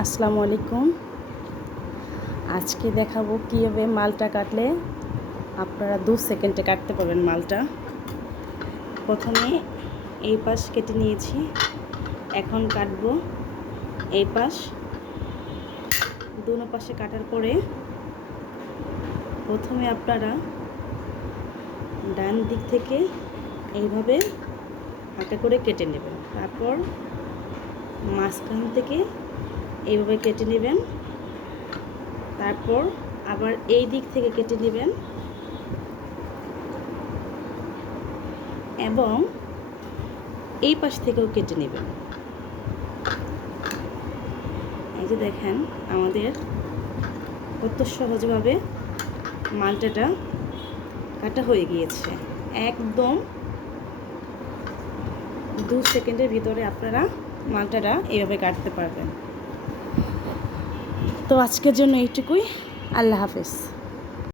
আসসালামু আলাইকুম। আজকে দেখাবো কীভাবে মালটা কাটলে আপনারা 2 সেকেন্ডে কাটতে পারবেন মালটা। প্রথমে এই পাশ কেটে নিয়েছি, এখন কাটবো এই পাশ। দুনো পাশে কাটার পরে প্রথমে আপনারা ডান দিক থেকে এইভাবে হাতে করে কেটে নেবেন, তারপর মাঝখান থেকে এইভাবে কেটে নেবেন, তারপর আবার এই দিক থেকে কেটে নেবেন এবং এই পাশ থেকেও কেটে নেবেন। এই যে দেখেন আমাদের কত সহজভাবে মালটাটা কাটা হয়ে গিয়েছে। একদম 2 সেকেন্ডের ভিতরে আপনারা মালটাটা এইভাবে কাটতে পারবেন। তো আজকের জন্য এইটুকুই। আল্লাহ হাফেজ।